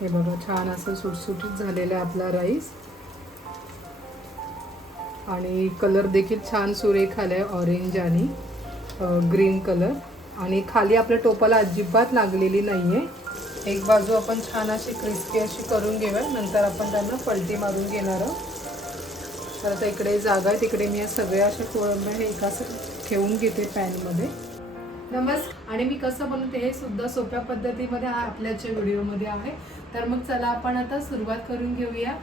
हे बघा छान असं सुटसुटीत झालेला आहे आपला राईस आणि कलर देखील छान सुरेख आलाय, ऑरेंज आणि ग्रीन कलर. आणि खाली आपल्या टोपाला अजिबात लागलेली नाहीये. एक बाजू आपण छान अशी क्रिस्पी अशी करून घेऊया, नंतर आपण त्यांना पलटी मारून घेणार आहोत. तर आता इकडे जागा आहे, तिकडे मी या सगळ्या अशा कोळंब्या हे एकाच ठेवून घेते पॅनमध्ये. नमस्कार. आणि मी कसं बनवते हे सुद्धा सोप्या पद्धतीमध्ये आपल्याच्या व्हिडिओमध्ये आहे. तर मग चला आपण आता सुरुवात करून घेऊया.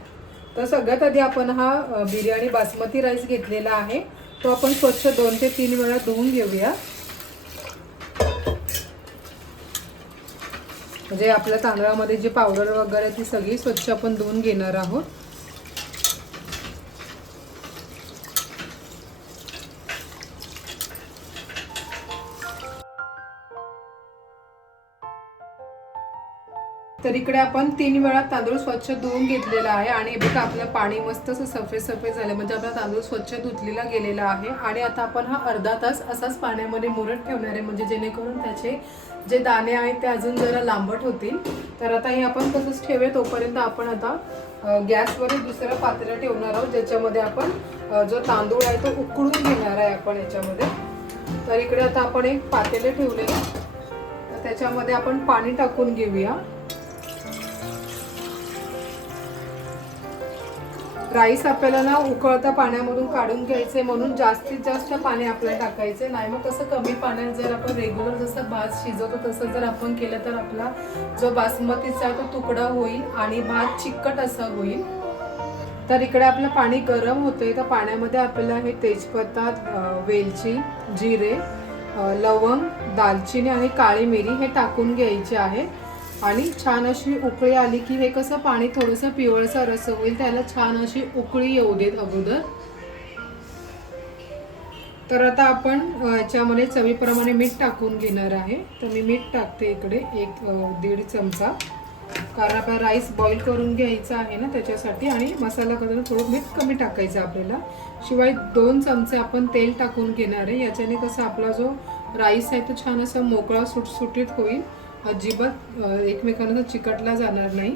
तर सगळ्यात आधी आपण हा बिर्याणी बासमती राईस घेतलेला आहे, तो आपण स्वच्छ 2 ते 3 वेळा धुवून घेऊया. म्हणजे आपल्या तांदळामध्ये जी पावडर वगैरे ती सगळी स्वच्छ आपण धुवून घेणार आहोत. तर इकडे आपण 3 वेळा तांदूळ स्वच्छ धुवून घेतलेला आहे आणि बघा आपलं पाणी मस्त असं सफेद सफेद झालं, म्हणजे आपला तांदूळ स्वच्छ धुतलेला गेलेला आहे. आणि आता आपण हा अर्धा तास असाच पाण्यामध्ये मुरत ठेवणार आहे, म्हणजे जेणेकरून त्याचे जे दाणे आहेत ते अजून जरा लांबट होतील. तर आता हे आपण तसंच ठेवूया. तोपर्यंत आपण आता गॅसवर दुसरं पातेलं ठेवणार आहोत, ज्याच्यामध्ये आपण जो तांदूळ आहे तो उकळून घेणार आहे आपण याच्यामध्ये. तर इकडे आता आपण एक पातेलं ठेवलेलं, तर त्याच्यामध्ये आपण पाणी टाकून घेऊया. राईस आपल्याला ना उकळता पाण्यामधून काढून घ्यायचे, म्हणून जास्तीत जास्त पाणी आपल्याला टाकायचे नाही. मग कसं कमी पाण्यात जर आपण रेग्युलर जसं भात शिजवतो तसं जर आपण केलं तर आपला जो बासमतीचा तो तुकडा होईल आणि भात चिकट असा होईल. तर इकडे आपलं पाणी गरम होतंय, तर पाण्यामध्ये आपल्याला हे तेजपत्ता, वेलची, जिरे, लवंग, दालचिनी आणि काळी मिरी हे टाकून घ्यायचे आहे. आणि छान अशी उकळी आली की हे कसं पाणी थोडंसं पिवळसर असं होईल, त्याला छान अशी उकळी येऊ देत अगोदर. तर आता आपण याच्यामध्ये चवीप्रमाणे मीठ टाकून घेणार आहे. तर मी मीठ टाकते इकडे 1-1.5 चमचा, कारण आपला राईस बॉईल करून घ्यायचा आहे ना त्याच्यासाठी. आणि मसाला करताना थोडं मीठ कमी टाकायचं आपल्याला. शिवाय 2 चमचे आपण तेल टाकून घेणार आहे. याच्याने कसं आपला जो राईस आहे तो छान असा मोकळा सुटसुटीत होईल, अजिबात एकमेकांना चिकटला जाणार नाही.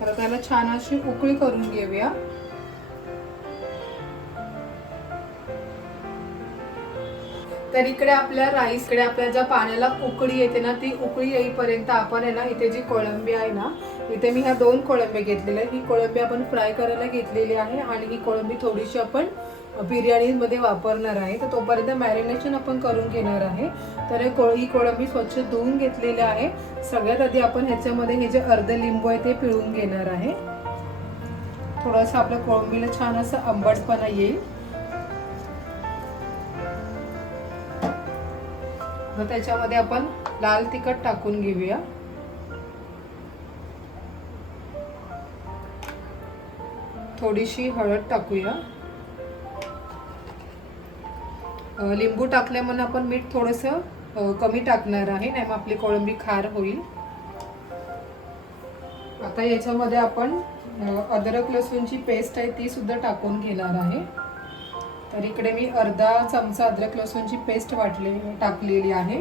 तर त्याला छान अशी उकळी करून घेऊया. तर इकडे आपल्या राईसकडे आपल्या ज्या पाण्याला उकळी येते ना, ती उकळी येईपर्यंत आपण आहे ना, इथे जी कोळंबी आहे ना, इथे मी ह्या 2 कोळंबी घेतलेल्या आहे. ही कोळंबी आपण फ्राय करायला घेतलेली आहे आणि ही कोळंबी थोडीशी आपण बिर्याणीमध्ये वापरणार आहे. तर तोपर्यंत मॅरिनेशन आपण करून घेणार आहे. तर ही कोळंबी स्वच्छ धुवून घेतलेली आहे. सगळ्यात आधी आपण ह्याच्यामध्ये हे जे अर्ध लिंबू आहे ते पिळून घेणार आहे. थोडंसं आपल्या कोळंबीला छान असं आंबटपणा येईल. तर त्याच्यामध्ये आपण लाल तिखट टाकून घेऊया. थोडीशी हळद टाकूया. लिंबू टाकल्यामुळे आपण मीठ थोडंसं कमी टाकणार आहे, नाही मग आपली कोळंबी खार होईल. आता याच्यामध्ये आपण अद्रक लसूणची पेस्ट आहे ती सुद्धा टाकून घेणार आहे. तर इकडे मी अर्धा चमचा अद्रक लसूणची पेस्ट टाकलेली आहे.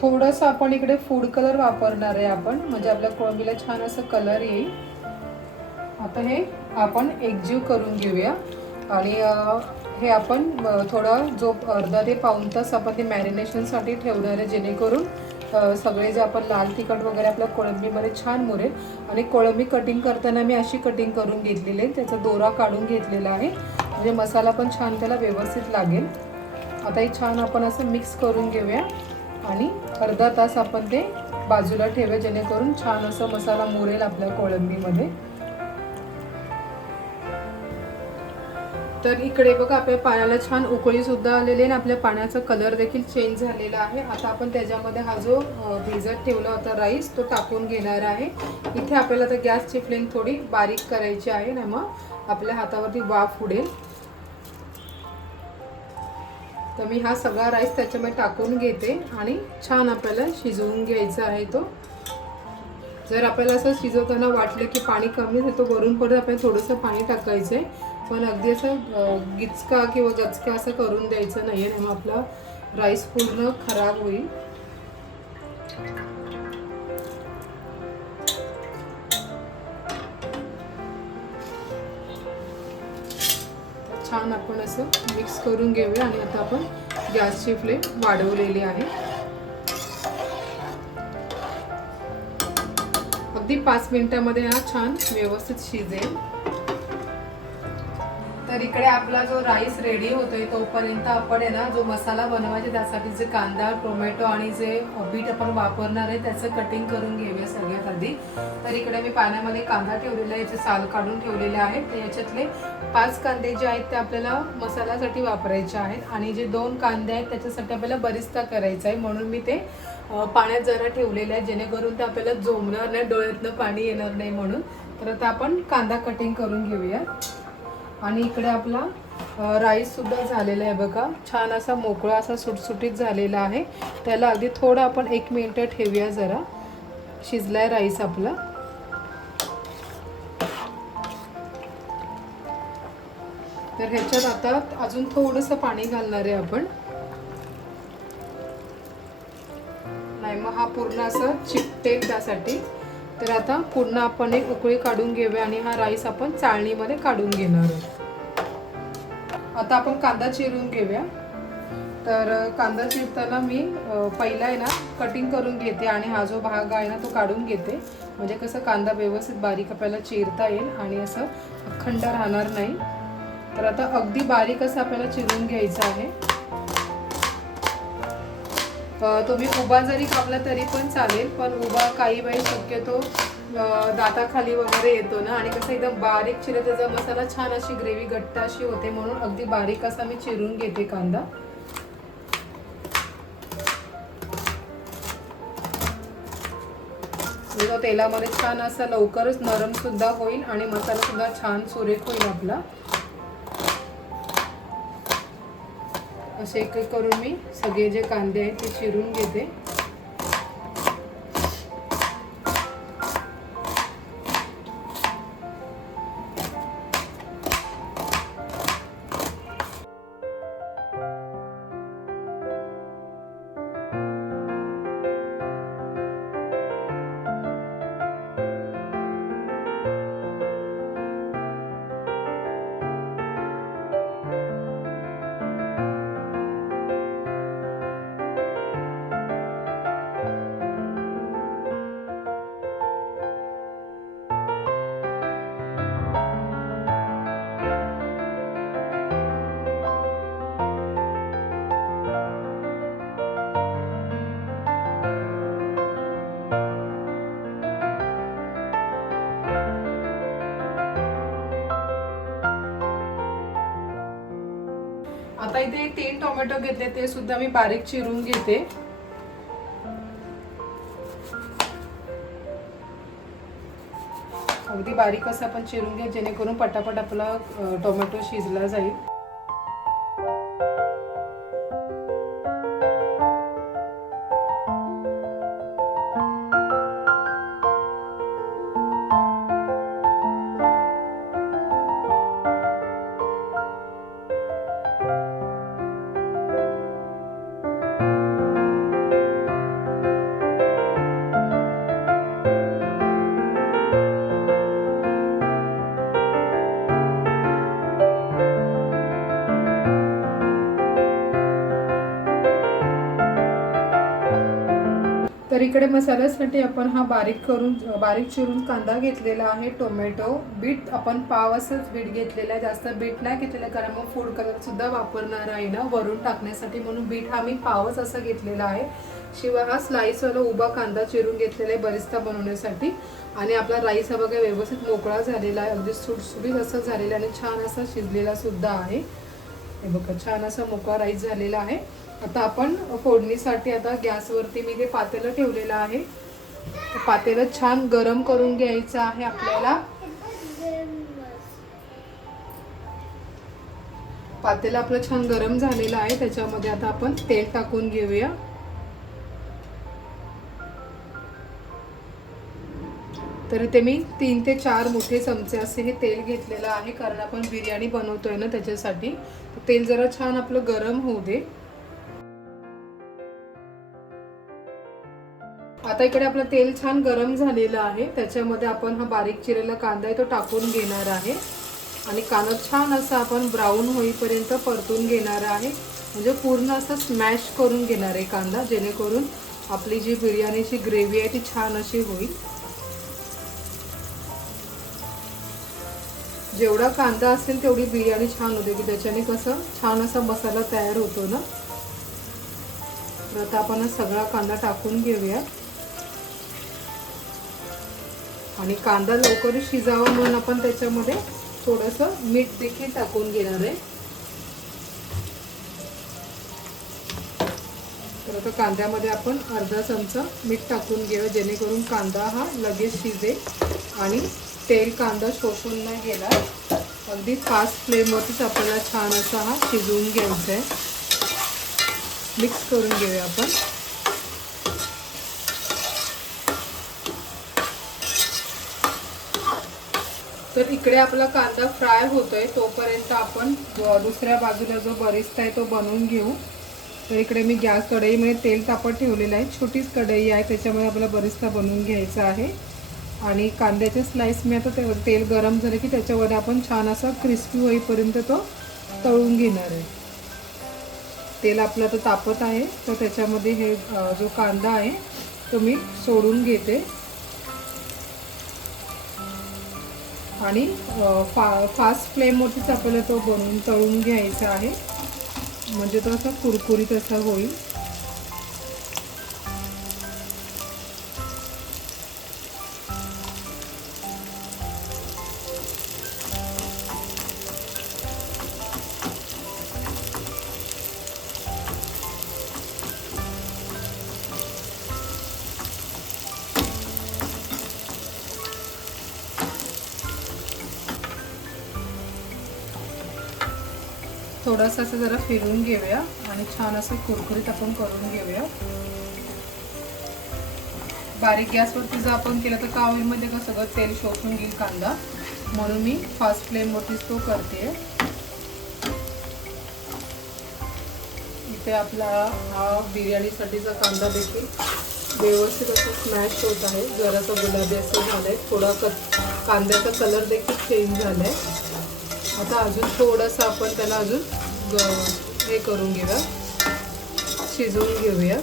थोडंसं आपण इकडे फूड कलर वापरणार आहे आपण, म्हणजे आपल्या कोळंबीला छान असं कलर येईल. आता हे आपण एकजीव करून घेऊया. आणि हे आपण थोडं जो अर्धा ते पाऊण तास आपण ते मॅरिनेशनसाठी ठेवणार आहे, जेणेकरून सगळे जे आपण लाल तिखट वगैरे आपल्या कोळंबीमध्ये छान मुरेल. आणि कोळंबी कटिंग करताना मी अशी कटिंग करून घेतलेली आहे, त्याचा दोरा काढून घेतलेला आहे, म्हणजे मसाला पण छान त्याला व्यवस्थित लागेल. आता हे छान आपण असं मिक्स करून घेऊया आणि अर्धा तास आपण ते बाजूला ठेवूया, जेणेकरून छान असं मसाला मुरेल आपल्या कोळंबीमध्ये. तर इकडे बघा आपल्या पाण्याला छान उकळी सुद्धा आलेली आहे, आपल्या पाण्याचा कलर देखील चेंज झालेला आहे. आता आपण त्याच्यामध्ये हा जो भिजत ठेवला होता राईस तो टाकून घेणार आहे. इथे आपल्याला तर गॅसची फ्लेम थोडी बारीक करायची आहे ना, मग आपल्या हातावरती वाफ उडेल. तर मी हा सगळा राईस त्याच्यामध्ये टाकून घेते आणि छान आपल्याला शिजवून घ्यायचा आहे तो. जर आपल्याला असं शिजवताना वाटलं की पाणी कमी होतं, वरून परत आपल्याला थोडंसं पाणी टाकायचं आहे, पण अगदी असं गिचका किंवा गचका असं करून द्यायचं नाही आहे, मग आपला राईस पूर्ण खराब होईल. छान आपण असं मिक्स करून घेऊया आणि आता आपण गॅसची फ्लेम वाढवलेली आहे. अगदी 5 मिनिटांमध्ये हा छान व्यवस्थित शिजेल. तर इकडे आपला जो राईस रेडी होतोय तोपर्यंत आपण आहे ना जो मसाला बनवायचा त्यासाठी जे कांदा, टोमॅटो आणि जे बीट आपण वापरणार आहे त्याचं कटिंग करून घेऊया सगळ्यात आधी. तर इकडे मी पाण्यामध्ये कांदा ठेवलेला आहे, याचे साल काढून ठेवलेले आहेत. तर याच्यातले 5 कांदे जे आहेत ते आपल्याला मसाल्यासाठी वापरायचे आहेत आणि जे 2 कांदे आहेत त्याच्यासाठी आपल्याला बरिस्ता करायचा आहे, म्हणून मी ते पाण्यात जरा ठेवलेले आहे जेणेकरून ते आपल्याला जोमणार नाही, डोळ्यातनं पाणी येणार नाही म्हणून. तर आता आपण कांदा कटिंग करून घेऊया. आणि इकडे आपला राईस सुद्धा झालेला आहे बघा, छान असा मोकळा असा सुटसुटीत झालेला आहे. त्याला अगदी थोडं आपण 1 मिनिट ठेवूया, जरा शिजलाय राईस आपला. तर ह्याच्यात आता अजून थोडंसं पाणी घालणार आहे आपण, नाही मग हा पूर्ण असं चिकटेल त्यासाठी. तर आता पुन्हा आपण एक उकळी काढून घेऊया आणि हा राईस आपण चाळणीमध्ये काढून घेणार आहोत. आता आपण कांदा चिरून घेऊया. तर कांदा चिरताना मी पहिला आहे ना कटिंग करून घेते आणि हा जो भाग आहे ना तो काढून घेते, म्हणजे कसं कांदा व्यवस्थित बारीक आपल्याला चिरता येईल आणि असं अखंड राहणार नाही. तर आता अगदी बारीक असं आपल्याला चिरून घ्यायचं आहे. तुम्ही उभा जरी कापला तरी पण चालेल, पण उभा काही वेळ शक्यतो दाताखाली वगैरे येतो ना, आणि कसं एकदम बारीक चिरले त्याचा मसाला छान अशी ग्रेव्ही घट्ट अशी होते, म्हणून अगदी बारीक असा मी चिरून घेते कांदा. तो तेलामध्ये छान असा लवकरच नरम सुद्धा होईल आणि मसाला सुद्धा छान सुरेख होईल आपला. असे एक एक करून मी सगळे जे कांदे आहेत ते चिरून घेते. आता इथे 3 टोमॅटो घेतले, ते सुद्धा मी बारीक चिरून घेते. अगदी बारीक असं आपण चिरून घे जेणेकरून पटापट आपला टोमॅटो शिजला जाईल. तर इकडे मसाल्यासाठी आपण हा बारीक चिरून कांदा घेतलेला आहे, टोमॅटो, बीट आपण पाव असंच बीट घेतलेला आहे, जास्त बीट नाही घेतलेला कारण मग फूड कलर सुद्धा वापरणार आहे ना वरून टाकण्यासाठी, म्हणून बीट हा मी पावच असा घेतलेला आहे. शिवाय हा स्लाइसवाला उभा कांदा चिरून घेतलेला आहे बरिस्ता बनवण्यासाठी. आणि आपला राईस हा बघा व्यवस्थित मोकळा झालेला आहे, अगदी सुटसुटीत असं झालेला आणि छान असा शिजलेला सुद्धा आहे. हे बघा छान असा मोकळा राईस झालेला आहे. आता आपण फोडणीसाठी आता गॅसवरती मी ते पातेलं ठेवलेलं आहे. पातेलं छान गरम करून घ्यायचं आहे आपल्याला. पातेलं आपलं छान गरम झालेलं आहे, त्याच्यामध्ये आता आपण तेल टाकून घेऊया. तर ते मी 3 ते 4 मोठे चमचे असे हे तेल घेतलेलं आहे, कारण आपण बिर्याणी बनवतोय ना त्याच्यासाठी. तेल जरा छान आपलं गरम होऊ दे. आता इकडे आपलं तेल छान गरम झालेलं आहे, त्याच्यामध्ये आपण हा बारीक चिरलेला कांदा आहे तो टाकून घेणार आहे आणि कांदा छान असा आपण ब्राऊन होईपर्यंत परतून घेणार आहे, म्हणजे पूर्ण असं स्मॅश करून घेणार आहे कांदा, जेणेकरून आपली जी बिर्याणीची ग्रेव्ही आहे ती छान अशी होईल. जेवढा कांदा असेल तेवढी बिर्याणी छान होते, की त्याच्याने कसं छान असा मसाला तयार होतो ना. तर आता आपण सगळा कांदा टाकून घेऊया आणि कांदा लवकर शिजावा म्हणून आपण त्याच्यामध्ये थोडंसं मीठ देखील टाकून घेणार आहे. तर आता कांद्यामध्ये आपण अर्धा चमचा मीठ टाकून घेऊया, जेणेकरून कांदा हा लगेच शिजेल आणि तेल कांदा शोषून नाही गेला. अगदी फास्ट फ्लेमवरतीच आपल्याला छान असा हा शिजवून घ्यायचा आहे. मिक्स करून घेऊया आपण. तर इकडे आपला कांदा फ्राय होतोय, तोपर्यंत आपण दुसऱ्या बाजूला जो बरिस्ता आहे तो बनवून घेऊ. तर इकडे मी गॅस कढईमध्ये तेल तापत ठेवलेलं आहे, छोटीच कढई आहे, त्याच्यामध्ये आपल्याला बरिस्ता बनवून घ्यायचा आहे. आणि कांद्याचे स्लाइस मी आता तेल गरम झाले की त्याच्यावर आपण छान असा क्रिस्पी होईपर्यंत तो तळून घेणार आहे. तेल आपलं आता तापत आहे, तर त्याच्यामध्ये हे जो कांदा आहे तो मी सोडून घेते आणि फास्ट फ्लेमवरतीच आपल्याला तो बनवून तळून घ्यायचा आहे, म्हणजे तो असा कुरकुरीत असा होईल. थोडासा असं जरा फिरवून घेऊया आणि छान असं कुरकुरीत आपण करून घेऊया. बारीक गॅसवरती जर आपण केलं तर का ऑइलमध्ये का सगळं तेल शोषून घेईल कांदा, म्हणून मी फास्ट फ्लेमवरतीच तो करते. इथे आपला हा बिर्याणीसाठीचा कांदा देखील व्यवस्थित असं स्मॅश होत आहे, जरासा गुलाबी असं झालं आहे, थोडा कांद्याचा कलर देखील चेंज झाला आहे. आता अजून थोडंसं आपण त्याला अजून हे करून घेऊया, शिजवून घेऊया.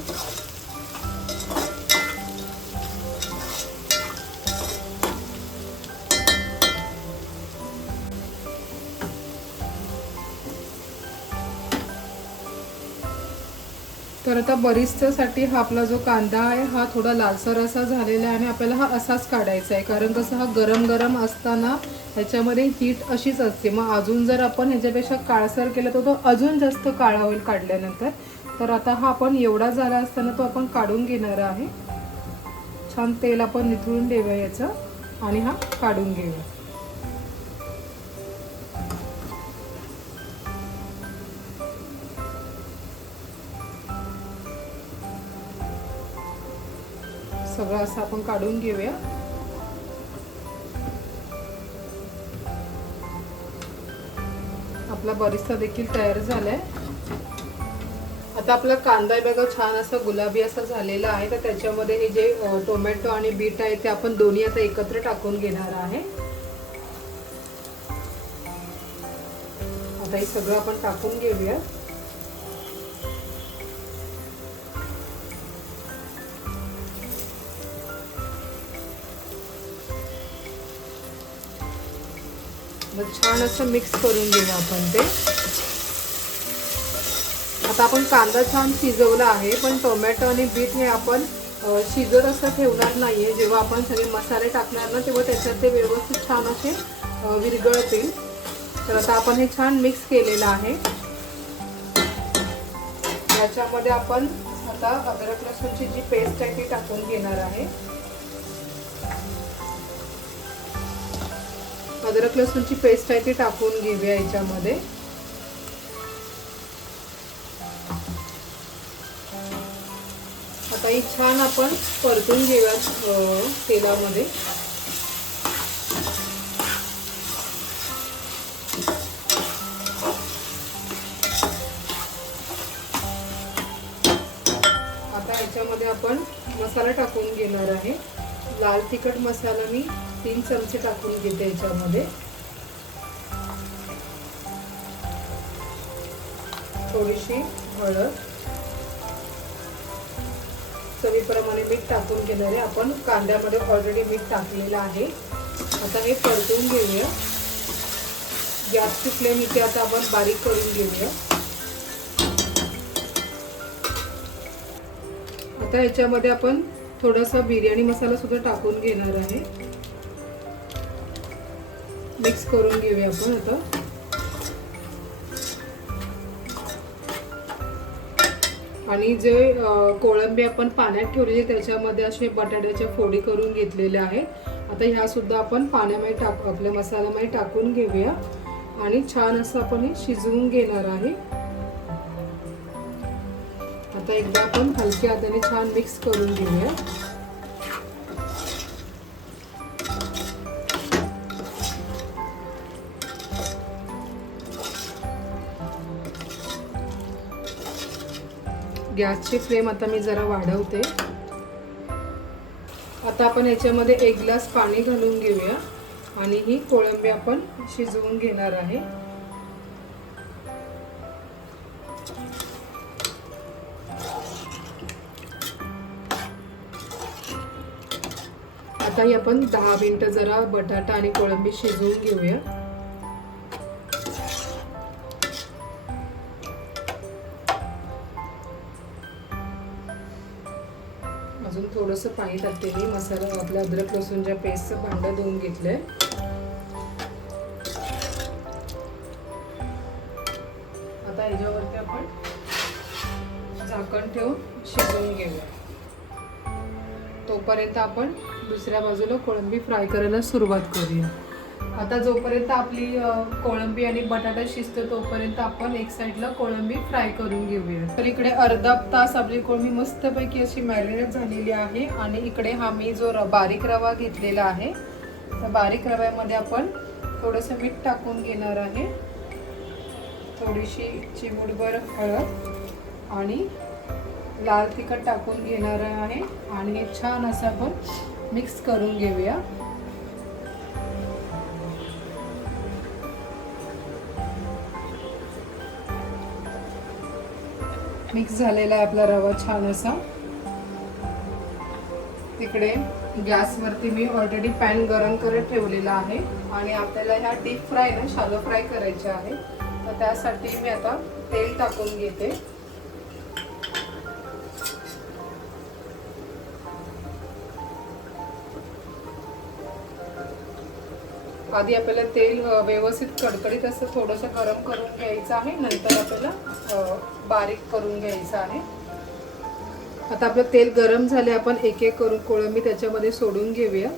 तर आता बरिस्त्यासाठी हा आपला जो कांदा आहे हा थोडा लालसर असा झालेला आहे आणि आपल्याला हा असाच काढायचा आहे, कारण कसं हा गरम गरम असताना ह्याच्यामध्ये हीट अशीच असते. मग अजून जर आपण ह्याच्यापेक्षा काळसर केलं तर तो अजून जास्त काळा होईल काढल्यानंतर. तर आता हा आपण एवढा झाला असताना तो आपण काढून घेणार आहे. छान तेल आपण निथळून देऊया याचं आणि हा काढून घेऊया. सगळं असं आपण काढून घेऊया. आपला बरिस्ता देखील तयार झालाय. आता आपला कांदा बघा छान असा गुलाबी असा झालेला आहे, तर त्याच्यामध्ये हे जे टोमॅटो आणि बीट आहे ते आपण दोन्ही आता एकत्र टाकून घेणार आहे. आता हे सगळं आपण टाकून घेऊया. छान असं मिक्स करून घेऊ आपण ते. आता आपण कांदा छान शिजवला आहे, पण टोमॅटो आणि बीट हे आपण शिजत असं ठेवणार नाहीये. जेव्हा आपण सगळे मसाले टाकणार ना तेव्हा त्याच्यात ते व्यवस्थित छान असे विरघळतील. तर आता आपण हे छान मिक्स केलेलं आहे. याच्यामध्ये आपण आता अद्रक लसूणची जी पेस्ट आहे ती टाकून घेणार आहे. अद्रक लसूणची पेस्ट आहे ती टाकून घेऊया याच्यामध्ये. आता ही छान आपण परतून घेऊया तेलामध्ये. आता याच्यामध्ये आपण मसाला टाकून घेणार आहे. लाल तिखट मसाला मी 3 चमचे टाकून घेते याच्यामध्ये. थोडीशी हळद, चवीप्रमाणे मीठ टाकून घेणार आहे. आपण कांद्यामध्ये ऑलरेडी मीठ टाकलेलं आहे. आता हे परतून घेऊया. गॅसची फ्लेम इथे आता आपण बारीक करून घेऊया. आता याच्यामध्ये आपण थोडासा बिर्याणी मसाला सुद्धा टाकून घेणार आहे. मिक्स करून घेऊया आपण आता. आणि जे कोळंबी आपण पाण्यात ठेवलेले त्याच्यामध्ये असे बटाट्याच्या फोडी करून घेतलेल्या आहेत. आता ह्या सुद्धा आपण पाण्यामध्ये आपल्या मसाल्यामध्ये टाकून घेऊया आणि छान असं आपण हे शिजवून घेणार आहे. आता एकदा आपण हलक्या हाताने छान मिक्स करून घेऊया. गॅसची फ्लेम आता मी जरा वाढवते. आता आपण याच्यामध्ये 1 ग्लास पाणी घालून घेऊया आणि ही कोळंबी आपण शिजवून घेणार आहे. आता ही आपण 10 मिनिटं जरा बटाटा आणि कोळंबी शिजवून घेऊया. अजून थोडंसं पाणी टाकते मी. मसाला आपल्या अद्रक लसूणच्या पेस्टचं भांडं धुवून घेतलंय. आता याच्यावरती आपण झाकण ठेवून शिजवून घेऊया. तोपर्यंत आपण दुसऱ्या बाजूला कोळंबी फ्राय करायला सुरुवात करूया. आता जोपर्यंत आपली कोळंबी आणि बटाटा शिजतो तोपर्यंत आपण एक साईडला कोळंबी फ्राय करून घेऊया. तर इकडे अर्धा तास आपली कोळंबी मस्तपैकी अशी मॅरिनेट झालेली आहे. आणि इकडे हा मी जो बारीक रवा घेतलेला आहे तर बारीक रव्यामध्ये आपण थोडंसं मीठ टाकून घेणार आहे. थोडीशी चिमूटभर हळद आणि लाल तिखट टाकून घेणार आहे आणि हे छान असं आपण मिक्स करून घेऊया. मिक्स झालेला आहे आपला रवा छान असा. तिकडे गॅसवरती मी ऑलरेडी पॅन गरम करत ठेवलेला आहे आणि आपल्याला ह्या डीप फ्राय ना शॅलो फ्राय करायचे आहे. तर त्यासाठी मी आता तेल टाकून घेते. आधी आपल्याला तेल व्यवस्थित कडकडीत असं थोडंसं गरम करून घ्यायचं आहे. नंतर आपल्याला बारीक करून घ्यायचं आहे. आता आपलं तेल गरम झाले. आपण एक एक करून कोळंबी त्याच्यामध्ये सोडून घेऊया.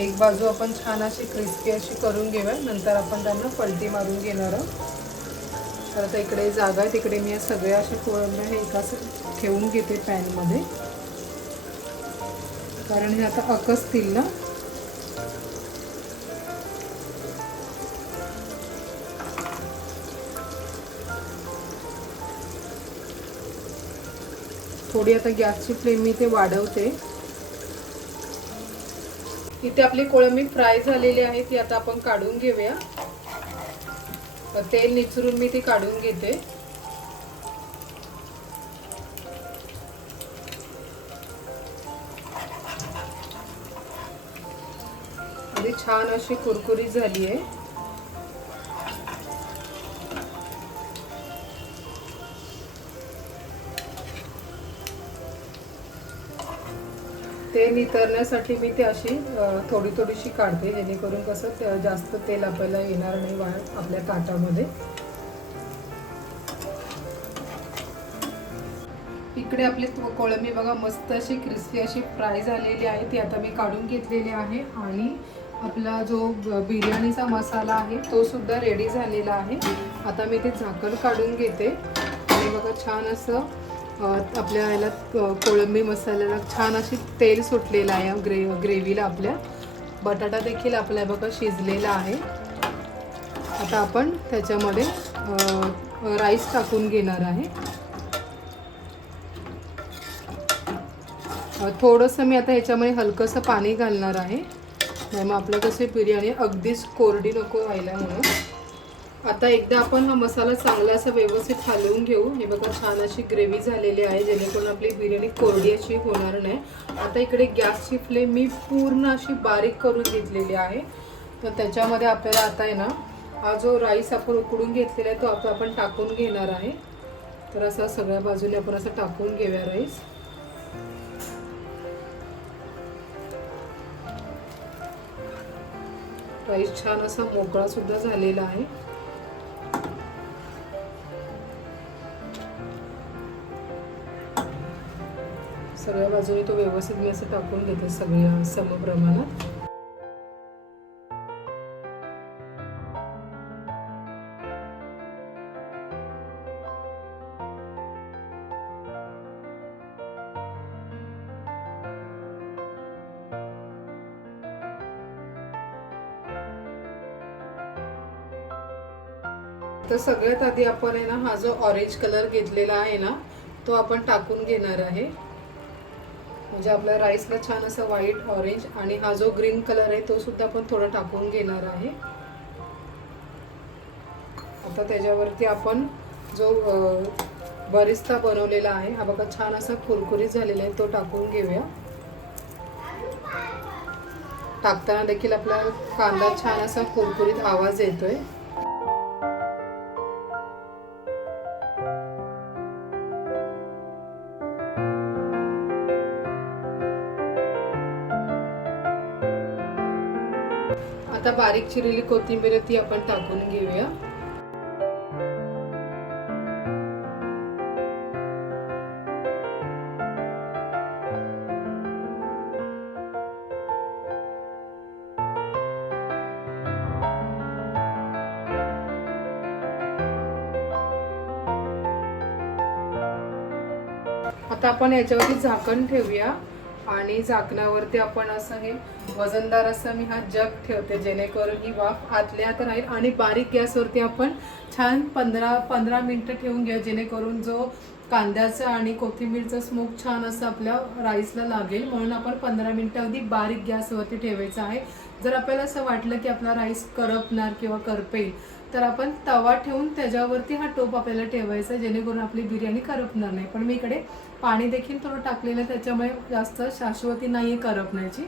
एक बाजू आपण छान अशी क्रिस्पी अशी करून घेऊया. नंतर आपण त्यांना पलटी मारून घेणार आहोत. तर आता इकडे जागा आहे तिकडे मी या सगळ्या अशा कोळंब्या हे एकाच ठेवून घेते पॅनमध्ये, कारण हे आता अकसतील ना. थोडी आता गॅसची फ्लेम मी इथे वाढवते. इथे आपली कोळंबी फ्राय झालेली आहे ती आता आपण काढून घेऊया. तेल निचरून मी ती काढून घेते. आणि छान अशी कुरकुरीत झाली आहे. तेल नितरण्यासाठी मी ते अशी थोडी थोडीशी काढते, जेणेकरून कसं जास्त तेल आपल्याला येणार नाही आपल्या ताटामध्ये. इकडे आपली कोळंबी बघा मस्त अशी क्रिस्पी अशी फ्राय झालेली आहे. ती आता मी काढून घेतलेली आहे. आणि आपला जो बिर्याणीचा मसाला आहे तो सुद्धा रेडी झालेला आहे. आता मी ते झाकण काढून घेते आणि बघा छान असं आपल्या याला कोळंबी मसाल्याला छान अशी तेल सुटलेलं आहे ग्रेव्हीला आपल्या. बटाटा देखील आपल्या बघा शिजलेला आहे. आता आपण त्याच्यामध्ये राईस टाकून घेणार आहे. थोडंसं मी आता ह्याच्यामध्ये हलकंसं पाणी घालणार आहे, मग आपलं कसे बिर्याणी अगदीच कोरडी नको व्हायला म्हणून. आता एकदा आपण हा मसाला चांगला असा व्यवस्थित हलवून घेऊ. हे बघा छान अशी ग्रेव्ही झालेली आहे, जेणेकरून आपली बिर्याणी कोरडी अशी होणार नाही. आता इकडे गॅसची फ्लेम मी पूर्ण अशी बारीक करून घेतलेली आहे. तर त्याच्यामध्ये आपल्याला आता आहे ना हा जो राईस आपण उकडून घेतलेला आहे तो आता आपण टाकून घेणार आहे. तर असं सगळ्या बाजूने आपण असं टाकून घेऊया राईस. राईस छान असा मोकळा सुद्धा झालेला आहे. सगळ्या बाजूने तो व्यवस्थित मी असं टाकून घेते सगळ्या समप्रमाणात. तर सगळ्यात आधी आपण आहे ना हा जो ऑरेंज कलर घेतलेला आहे ना तो आपण टाकून घेणार आहे, म्हणजे आपल्या राईसला छान असं व्हाईट ऑरेंज. आणि हा जो ग्रीन कलर आहे तो सुद्धा आपण थोडा टाकून घेणार आहे. आता त्याच्यावरती आपण जो बरिस्ता बनवलेला आहे हा बघा छान असा कुरकुरीत झालेला आहे तो टाकून घेऊया. टाकताना देखील आपला कांदा छान असा कुरकुरीत आवाज येतोय. आता बारीक चिरलेली कोथिंबीर ती आपण टाकून घेऊया. आता आपण याच्यावरती झाकण ठेवूया आणि झाकणावरती आपण असं हे वजनदार असं मी हा जग ठेवते, जेणेकरून ही वाफ आतल्या आत राहील. आणि बारीक गॅसवरती आपण छान 15 मिनिटं ठेवून घ्या, जेणेकरून जो कांद्याचा आणि कोथिंबीरचा स्मोक छान असं आपल्या राईसला लागेल. म्हणून आपण 15 मिनिटं अगदी बारीक गॅसवरती ठेवायचं आहे. जर आपल्याला असं वाटलं की आपला राईस करपणार किंवा करपेल तर आपण तवा ठेवून त्याच्यावरती हा टोप आपल्याला ठेवायचा, जेणेकरून आपली बिर्याणी करपणार नाही. पण मी इकडे पाणी देखील थोडं टाकलेलं आहे, त्याच्यामुळे जास्त शाश्वती नाही आहे करपण्याची.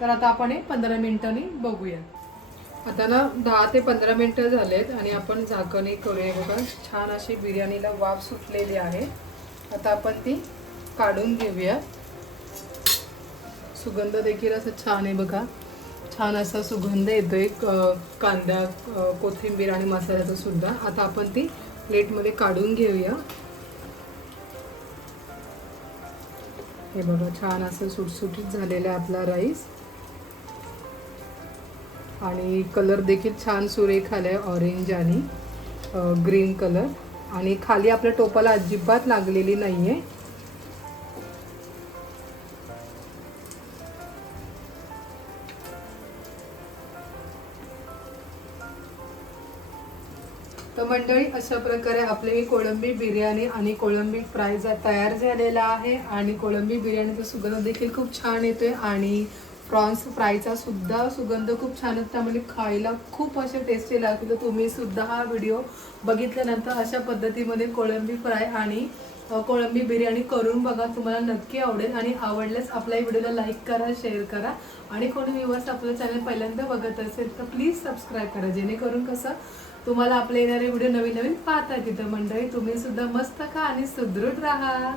तर आता आपण हे 15 मिनिटांनी बघूया. आता ना 10 ते 15 मिनिटं झालेत आणि आपण झाकण करूया. बघा छान अशी बिर्याणीला वाफ सुटलेली आहे. आता आपण ती काढून घेऊया. सुगंध देखील असं छान आहे बघा, छान असा सुगंध येतोय कांदा कोथिंबीर आणि मसाल्याचा सुद्धा. आता आपण ती प्लेटमध्ये काढून घेऊया. हे बघा छान असं सुटसुटीत झालेला आपला राईस आणि कलर देखील छान सुरेख आलाय, ऑरेंज आणि ग्रीन कलर. आणि खाली आपल्या टोपाला अजिबात लागलेली नाहीये. तर मंडळी अशा प्रकारे आपली ही कोळंबी बिर्याणी आणि कोळंबी फ्राय तयार झालेला आहे. आणि कोळंबी बिर्याणीचा सुगंध देखील खूप छान येतोय आणि प्रॉन्स फ्रायचा सुद्धा सुगंध खूप छान येतो, त्यामुळे खायला खूप असे टेस्टी लागते. तर तुम्ही सुद्धा हा व्हिडिओ बघितल्यानंतर अशा पद्धतीमध्ये कोळंबी फ्राय आणि कोळंबी बिर्याणी करून बघा, तुम्हाला नक्की आवडेल. आणि आवडल्यास आपल्या व्हिडिओला लाईक करा, शेअर करा. आणि कोणी व्ह्यूअर्स आपलं चॅनल पहिल्यांदा बघत असेल तर प्लीज सबस्क्राईब करा, जेणेकरून कसं तुम्हाला आपले येणारे व्हिडिओ नवीन नवीन पाहता येतील. मंडळी तुम्ही सुद्धा मस्त खा आणि सुदृढ राहा.